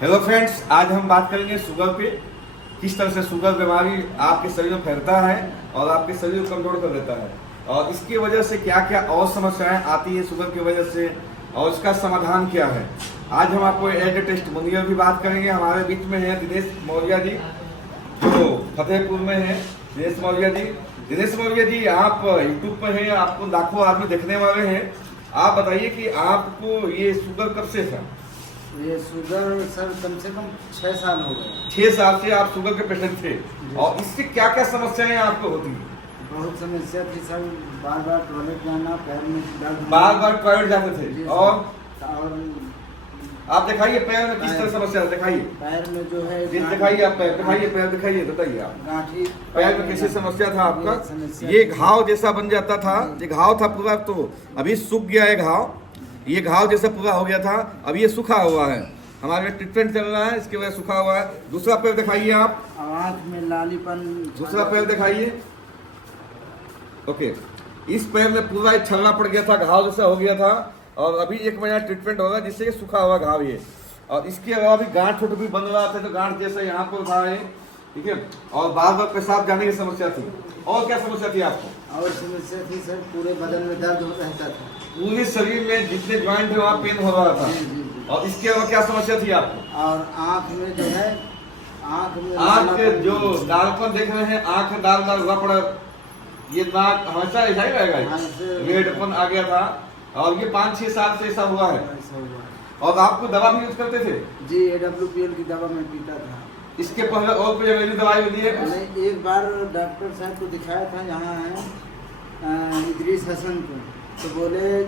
Hello friends, आज हम बात करेंगे शुगर पे। किस तरह से शुगर बीमारी आपके शरीर में फैलता है और आपके शरीर को कमजोर कर देता है और इसकी वजह से क्या क्या और समस्याएं आती है शुगर की वजह से और उसका समाधान क्या है। आज हम आपको एज टेस्टिमोनियल भी बात करेंगे। हमारे बीच में है दिनेश मौर्य जी, जो फतेहपुर में है। दिनेश मौर्य जी, आप यूट्यूब पर हैं, आपको लाखों आदमी देखने वाले हैं। आप बताइए कि आपको ये शुगर कब से था? ये शुगर सर कम से कम 6 साल हो गए। 6 साल से आप शुगर के पेशेंट थे और इससे क्या क्या समस्याएं आपको होती? बहुत समस्या थी सर, बार बार टॉयलेट जाना, पैर में दर्द, बार बार टॉयलेट जाते थे और आप दिखाइए पैर में किस तरह समस्या है, दिखाइए पैर में जो है दिखाइए, आप पैर दिखाइए, पैर दिखाइए, बताइए आप गांठी पैर में कैसी समस्या था आपका? ये घाव जैसा बन जाता था, ये घाव था पूरा, तो अभी सूख गया है घाव। ये घाव जैसा पूरा हो गया था, अब ये सूखा हुआ है। हमारे ट्रीटमेंट चल रहा है, इसके वजह सूखा हुआ है। दूसरा पैर दिखाइए आप, आँख में लालीपन। दूसरा पैर दिखाइए। ओके, इस पैर में पूरा छलना पड़ गया था, घाव जैसा हो गया था और अभी 1 महीना ट्रीटमेंट होगा जिससे कि सूखा हुआ घाव ये। और इसके अलावा भी गांठ भी बन रहा था, तो गांठ जैसा यहाँ पर था ये, ठीक है। और बार बार पेशाब जाने की समस्या थी। और क्या समस्या थी आपको? और समस्या थी सर, पूरे बदन में दर्द रहता था, पूरे शरीर में जितने ज्वाइंट है वहाँ पेन हो रहा था। और इसके अलावा क्या समस्या थी आपको? और आँख में जो है, आँख के जो दालपन देख रहे हैं, आँख में दाल हुआ पड़ा, ये नाक हमेशा ऐसा ही रहेगा, रेडपन आ गया था और ये 5-6 साल से ऐसा हुआ है। और आपको दवा भी यूज करते थे? जी, AWPL की दवा मैं पीता था। इसके पहले और कोई अंग्रेजी दवाई भी दी है? मैंने एक बार डॉक्टर साहब को दिखाया था, यहाँ है इदरीस हसन को, तो बोले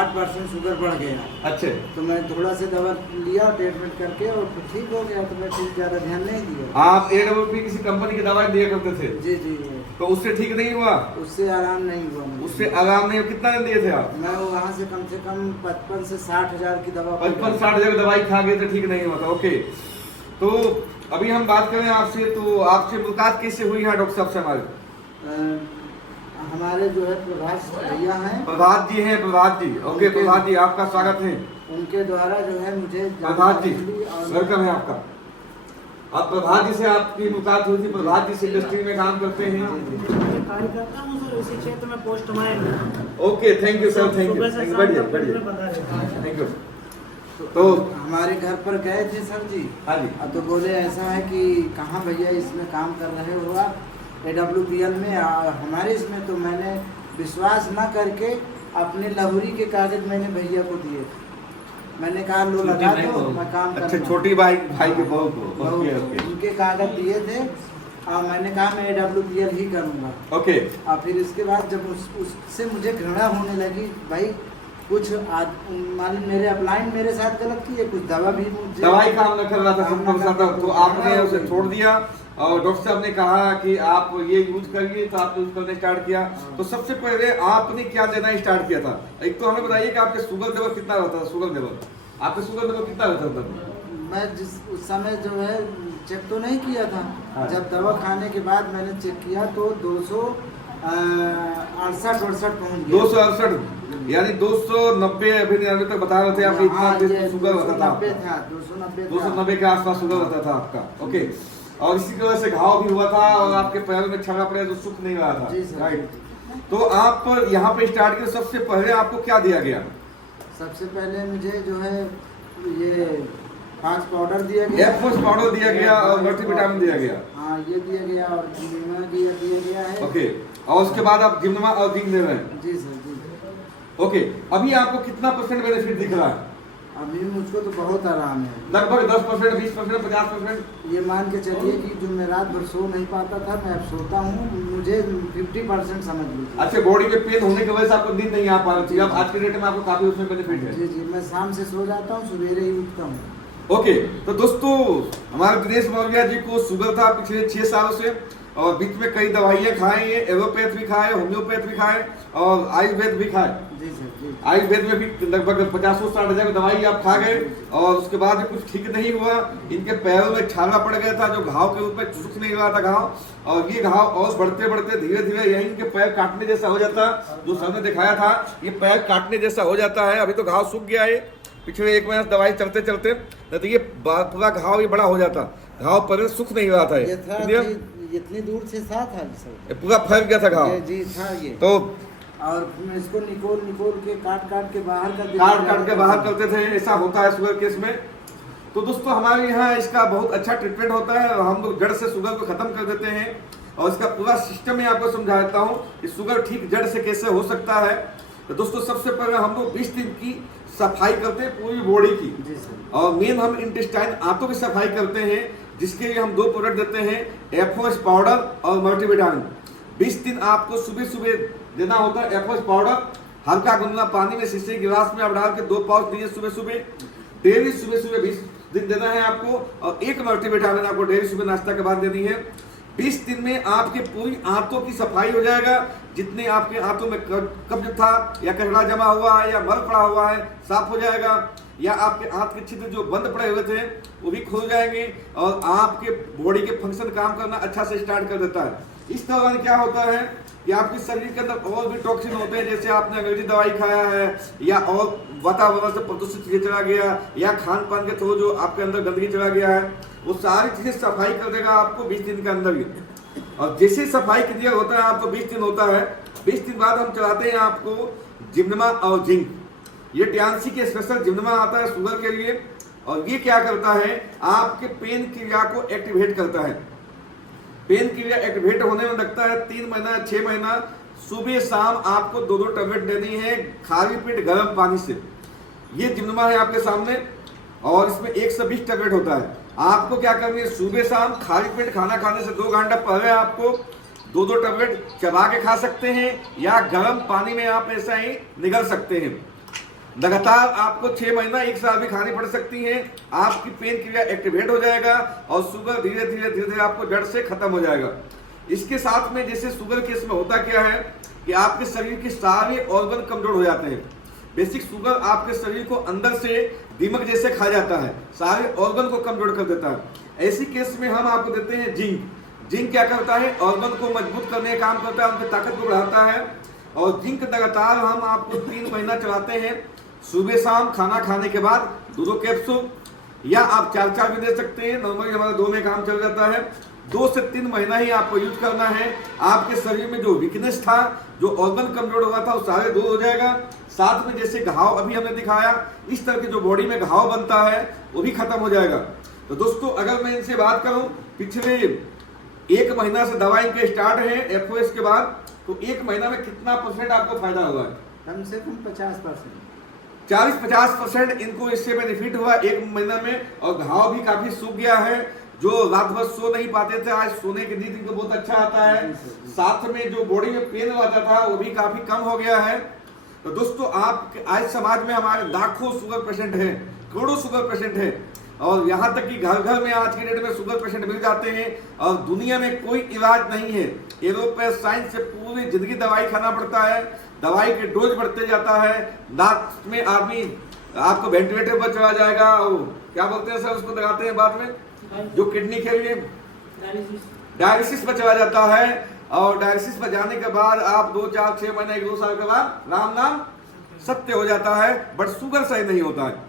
8% शुगर बढ़ गया। अच्छे, तो मैं थोड़ा सा दवा लिया ट्रीटमेंट करके और फिर ठीक हो गया, तो मैं ठीक ज़्यादा ध्यान नहीं दिया। आप AWP किसी कंपनी की दवाई दिया करते थे? जी जी। तो उससे ठीक नहीं हुआ? उससे आराम नहीं हुआ मुझे। उससे आराम नहीं? कितना दिन दिए थे आप? मैं वहाँ से कम 55 से 60 हज़ार की दवा, 55-60 हज़ार की दवाई खा गए थे, ठीक नहीं हुआ था। ओके, तो अभी हम बात करें आपसे, तो आपसे मुलाकात कैसे हुई है डॉक्टर साहब से हमारे जो है प्रभात भैया हैं, प्रभात जी हैं, प्रभात जी। ओके प्रभात जी, आपका स्वागत है। उनके द्वारा जो है मुझे प्रभात जी वेलकम है आपका। आप प्रभात जी से आपकी मुलाकात हुई थी। प्रभात जी से इंडस्ट्री में काम करते हैं। कार्य करता हूँ सर, उसी क्षेत्र में पोस्ट में। Okay, thank you sir, thank you, बढ़िया बढ़िया, थैंक यू। तो हमारे घर पर गए थे सर जी। हाँ जी। तो बोले ऐसा है कि कहाँ भैया इसमें काम कर रहे हो आप, AWPL में हमारे इसमें। तो मैंने विश्वास ना करके अपने लहुरी के कागज मैंने भैया को दिए। मैंने कहा लो लगा दो, मैं काम कर। अच्छा, छोटी भाई के बहू को? ओके ओके, उनके कागज दिए थे और मैंने कहा मैं AWPL ही करूँगा। ओके। और फिर इसके बाद जब उससे मुझे घृणा होने लगी, भाई कुछ मान मेरे अपलाइन मेरे साथ गलत किए, कुछ दवा भी मुझे दवाई काम न कर रहा था, सब था, तो आपने उसे छोड़ दिया और डॉक्टर साहब ने कहा कि आप ये यूज करिए, तो आपने यूज करने स्टार्ट किया। तो सबसे पहले आपने क्या देना स्टार्ट किया था? एक तो हमें बताइए कि आपके शुगर लेवल कितना रहता था? शुगर लेवल आपके शुगर लेवल कितना रहता था? मैं उस समय जो है चेक तो नहीं किया था। हाँ। जब दवा खाने के बाद मैंने चेक किया तो 268 पहुंच गया। 268 यानी 290 अभी तक बता रहे थे आप, इतना शुगर रहता था? 290 के आसपास शुगर रहता था आपका। ओके, और इसी की वजह से घाव भी हुआ था और आपके पैरों में छलना पड़ा, जो सूख नहीं रहा था, राइट? तो आप यहाँ पे स्टार्ट किया, सबसे पहले आपको क्या दिया गया? सबसे पहले मुझे जो है ये 5 पाउडर दिया गया, F-Force पाउडर दिया गया और मल्टीविटामिन दिया गया। हाँ, ये दिया गया और जिम्मा दिया गया है। ओके, और उसके बाद आप जिम्मा और जिंक दे रहे हैं? जी सर जी। ओके, अभी आपको कितना % बेनिफिट दिख रहा है? अभी मुझको तो बहुत आराम है, लगभग 10%, 20%, 50%। ये मान के चलिए कि जो मैं रात भर सो नहीं पाता था, मैं अब सोता हूँ, मुझे 50% समझ लीजिए। अच्छा, बॉडी में पेन होने की वजह से आपको नींद नहीं आ पा रही थी, अब आज के डेट में आपको काफी उसमें बेनिफिट है। जी जी, मैं शाम से सो जाता हूँ, सवेरे ही उठता हूँ। ओके, तो दोस्तों हमारे दिनेश मौर्य जी को शुगर था पिछले 6 सालों से और बीच में कई दवाइयाँ खाई है, एलोपैथ भी खाए, होम्योपैथ भी खाए और आयुर्वेद भी खाए। जी सर जी। आयुर्वेद में भी लगभग 50-60 हज़ार की दवाई आप खा गए और उसके बाद भी कुछ ठीक नहीं हुआ। इनके पैरों में छाला पड़ गया था, जो घाव के रूप में सूख नहीं रहा था घाव, और ये घाव और बढ़ते बढ़ते धीरे धीरे यही इनके पैर काटने जैसा हो जाता, जो सर ने दिखाया था, ये पैर काटने जैसा हो जाता है। अभी तो घाव सूख गया है पिछले 1 महीने से दवाई चलते चलते नहीं तो ये पूरा घाव ये बड़ा हो जाता, घाव पर सुख नहीं रहा था ये था ये कि इतनी दूर से था सर, पूरा फैल गया था घाव। जी था ये। तो और इसको निकोल के काट के बाहर कर काट के बाहर करते थे, ऐसा होता है शुगर केस में। तो दोस्तों हमारे यहाँ इसका बहुत अच्छा ट्रीटमेंट होता है, हम लोग जड़ से शुगर को खत्म कर देते हैं और इसका पूरा सिस्टम मैं आपको समझाता हूँ कि शुगर ठीक जड़ से कैसे हो सकता है। तो दोस्तों सबसे पहले हम लोग 20 दिन की सफाई करते हैं पूरी बॉडी की, जी सर। और मेन हम इंटेस्टाइन आंतों की सफाई करते हैं, जिसके लिए हम 2 प्रोडक्ट देते हैं, एफओएस पाउडर और मल्टीविटामिन। 20 दिन आपको सुबह सुबह देना होता है एफओएस पाउडर, हल्का गुनगुना पानी में शीशे गिलास में आप डाल के 2 पाउच दिए सुबह सुबह, डेली सुबह सुबह 20 दिन देना है आपको, और 1 मल्टीविटामिन आपको डेली सुबह नाश्ता के बाद देनी है। 20 दिन में आपके पूरी आंतों की सफाई हो जाएगा, जितने आपके आंतों में कब्ज था या कचरा जमा हुआ है या मल पड़ा हुआ है साफ हो जाएगा, या आपके आंत के छिद्र जो बंद पड़े हुए थे वो भी खुल जाएंगे, और आपके बॉडी के फंक्शन काम करना अच्छा से स्टार्ट कर देता है। इस दौरान क्या होता है कि आपके शरीर के अंदर और भी टॉक्सिन होते हैं, जैसे आपने अंग्रेजी दवाई खाया है या और वातावरण से प्रदूषित चीजें चला गया या खान पान के थ्रू जो आपके अंदर गंदगी चला गया है, वो सारी चीजें सफाई कर देगा आपको 20 दिन के अंदर ही। और जैसे सफाई क्लियर होता है आपको 20 दिन होता है, 20 दिन बाद हम चलाते हैं आपको जिम्नमा और जिंक। ये टियानसी के स्पेशल जिम्नमा आता है शुगर के लिए, और ये क्या करता है आपके पेन क्रिया को एक्टिवेट करता है। पेन क्रिया एक्टिवेट होने में लगता है 3 महीना 6 महीना। सुबह शाम आपको 2-2 टैबलेट देनी है खाली पेट गर्म पानी से। ये जिम्नमा है आपके सामने, और इसमें 120 टैबलेट होता है। आपको क्या करनी है, सुबह शाम खाली पेट खाना खाने से 2 घंटा पहले आपको 2-2 टैबलेट चबा के खा सकते हैं, या गर्म पानी में आप ऐसा ही निगल सकते हैं। लगातार आपको 6 महीना 1 साल भी खानी पड़ सकती है। आपकी पेन क्रिया एक्टिवेट हो जाएगा और शुगर धीरे धीरे आपको जड़ से खत्म हो जाएगा। इसके साथ में जैसे शुगर केस में होता क्या है कि आपके शरीर के सारे ऑर्गन कमजोर हो जाते हैं। बेसिक शुगर आपके शरीर को अंदर से दीमक जैसे खा जाता है, सारे ऑर्गन को कमजोर कर देता है। ऐसी केस में हम आपको देते हैं जिंक। जिंक क्या करता है, ऑर्गन को मजबूत करने का काम करता है, उनकी ताकत को बढ़ाता है। और जिंक लगातार हम आपको 3 महीना चलाते हैं, सुबह शाम खाना खाने के बाद 2 कैप्सूल, या आप 4 भी दे सकते हैं। नॉर्मली हमारा 2 में काम चल जाता है। 2 से 3 महीना ही आपको यूज करना है। आपके शरीर में जो वीकनेस था, जो ऑर्गन कमजोर हुआ था, वो सारे दूर हो जाएगा। साथ में जैसे घाव अभी हमने दिखाया, इस तरह के जो बॉडी में घाव बनता है वो भी खत्म हो जाएगा। तो दोस्तों अगर मैं इनसे बात करूं, पिछले 1 महीना से दवाई के स्टार्ट है एफओएस के बाद, तो 1 महीना में कितना % आपको फायदा हुआ है? कम से कम 50%, 40-50% इनको इससे बेनिफिट हुआ 1 महीना में। और घाव भी काफी सूख गया है। जो रात भर सो नहीं पाते थे, आज सोने की नींद इनको बहुत अच्छा आता है। साथ में जो बॉडी में पेन आता था वो भी काफी कम हो गया है। तो दोस्तों आप आज समाज में हमारे लाखों शुगर पेशेंट हैं, करोड़ों शुगर पेशेंट हैं, और यहाँ तक कि घर घर में आज की डेट में शुगर पेशेंट मिल जाते हैं। और दुनिया में कोई इलाज नहीं है। यूरोप में साइंस से पूरी जिंदगी दवाई खाना पड़ता है, दवाई के डोज बढ़ते जाता है। लास्ट में आदमी आपको वेंटिलेटर पर चला जाएगा, क्या बोलते हैं सर उसको लगाते हैं बाद में, जो किडनी के लिए डायलिसिस पर चला जाता है। और डायलिसिस पर जाने के बाद आप 2, 4, 6 महीने 1-2 साल के बाद राम नाम सत्य हो जाता है, बट शुगर सही नहीं होता है।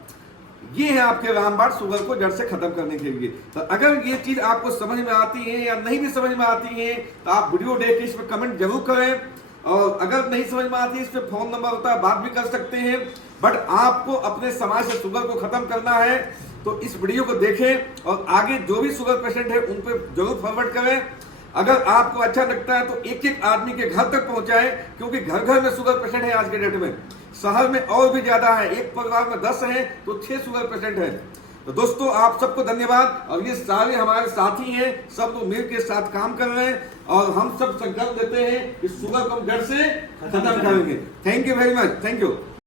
ये है आपके रामबाण शुगर को जड़ से खत्म करने के लिए। तो अगर ये चीज आपको समझ में आती है या नहीं भी समझ में आती है, तो आप वीडियो देख के इस पर कमेंट जरूर करें। और अगर नहीं समझ में आती है, इस पे फोन नंबर होता है, बात भी कर सकते हैं। बट आपको अपने समाज से शुगर को खत्म करना है, तो इस वीडियो को देखें और आगे जो भी शुगर पेशेंट है उन पे जरूर फॉरवर्ड करें। अगर आपको अच्छा लगता है तो एक आदमी के घर तक पहुंचाएं, क्योंकि घर घर में शुगर पेशेंट है आज के डेट में। शहर में और भी ज्यादा है, एक परिवार में 10 है तो 6 शुगर पेशेंट है। तो दोस्तों आप सबको धन्यवाद। और ये सारे हमारे साथी हैं, सब लोग मिल के साथ काम कर रहे हैं, और हम सब संकल्प देते हैं कि शुगर को हम जड़ से खत्म करेंगे। Thank you very much, thank you.